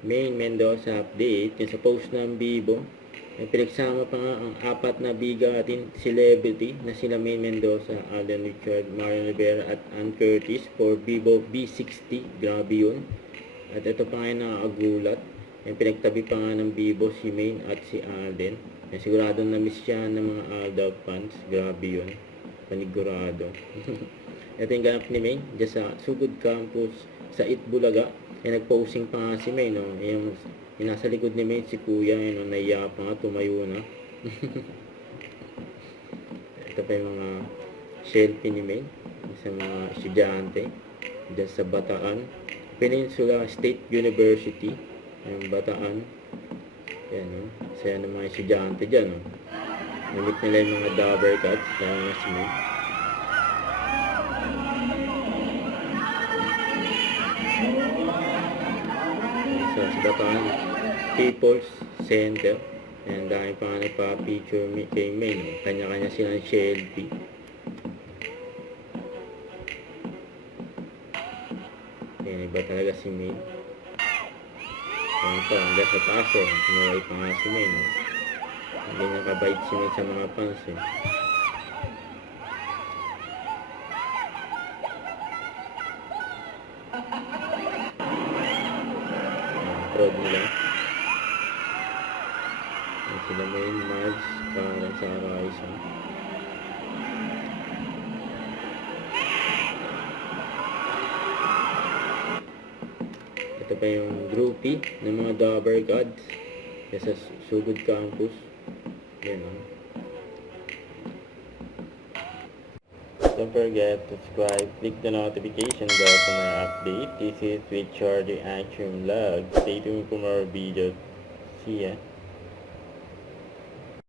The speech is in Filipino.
Main Mendoza update, yung sa post ng Vivo. Pinagsama pa nga ang apat na bigatin celebrity na sila Main Mendoza, Alden Richard, Marian Rivera at Ann Curtis for Vivo V60. Grabe yun. At ito pa nga yung nakakagulat. Pinagtabi pa nga ng Vivo si Main at si Alden. Sigurado na miss siya ng mga Aldab fans. Grabe yun. Panigurado. Ito yung ganap ni Main dyan sa Sugod Campus sa Itbulaga. Nag-posing pa nga si Main, no? Yung nasa likod ni Main si Kuya, no? Naiya pa nga, tumayo na. Ito pa yung mga selfie ni Main sa mga estudyante dyan sa Bataan Peninsula State University, yung Bataan. Yan, no? Saya ng mga estudyante dyan, no? Namit nila yung mga dabber cats, lalo na si Main. So, sa Bataan People's Center. Ayan, dahil pa nga nagpa-picture kay Main, no? Kanya-kanya silang selfie. Ayan, iba talaga si Main. Ayan pa, hanggang sa taas, eh. Tumaway pa nga si Main, no? Hindi nakabait si Main sa mga fans, eh. Proud nila. Ayan sila Main, Marge, Karen, Sarah, Isa. Ito pa yung groupie ng mga Dabber Gods sa Sugod Campus. Yan, no? Don't forget to subscribe, click the notification bell for my update. This is with Charlie Action Vlog. Stay tuned for more videos. See ya.